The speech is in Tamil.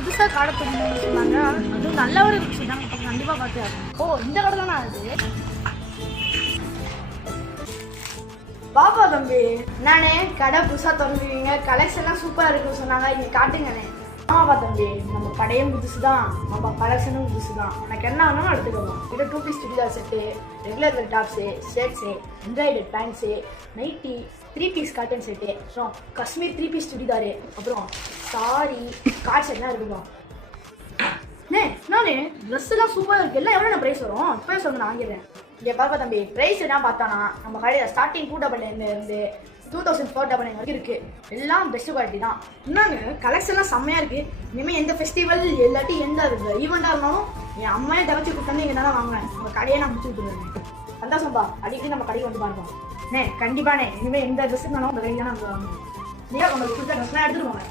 புதுசாக கடை தொடங்கணும்னு சொன்னாங்க. அதுவும் நல்ல ஒரு விஷயம் தான். கண்டிப்பாக பார்த்து ஓ இந்த கடை தானே அது. பாப்பா தம்பி நானே கடை புதுசாக திறந்துருவீங்க, கலெக்ஷன்லாம் சூப்பராக இருக்குன்னு சொன்னாங்க. இங்கே காட்டுங்கண்ணே. ஆமாப்பா தம்பி, நம்ம கடையும் புதுசு தான், நம்ம கலெக்ஷனும் புதுசு தான். எனக்கு என்ன வேணாலும் எடுத்துக்கலாம். இது 2 பீஸ் சுடிதார் செட்டு, ரெகுலர் வெல் tops, shirts, embroidery pants, nighty, 3 piece cotton set, அப்புறம் காஷ்மீர் 3 பீஸ் சுடிதாரு, அப்புறம் சாரி கார்ட் செட்லாம் இருக்குமா. நானே ட்ரெஸ்ஸெல்லாம் சூப்பராக இருக்குது. எல்லாம் எவ்வளோ ப்ரைஸ் வரும் இப்போ சொல்லுங்க, நான் வாங்கிடுறேன். இங்கே பாப்பா தம்பி, ப்ரைஸ் என்ன பார்த்தானா நம்ம கடையில் ஸ்டார்டிங் 299 2499 வரைக்கும் இருக்குது. எல்லாம் பெஸ்ட் குவாலிட்டி தான். இன்னொன்று கலெக்ஷன்லாம் செம்மையாக இருக்குது. இனிமேல் எந்த ஃபெஸ்டிவல் இல்லாட்டி எந்த ஈவெண்ட்டாக இருந்தாலும் என் அம்மையை தகச்சு கொடுத்தோன்னு இங்கே தானே வாங்குவேன். உங்கள் கடையை நான் முடிச்சு விட்டுருவேன். சந்தோஷம்பா, அடிக்கடி நம்ம கடைக்கு வந்து பாருப்போம். கண்டிப்பாண்ணே இனிமேல் எந்த ட்ரெஸ்ஸுக்கு வேணாலும் உங்கள் கையில் தான் நாங்கள் வாங்குவோம். நீங்கள் உங்களுக்கு கொடுத்த ட்ரெஸ்லாம் எடுத்துருவாங்க.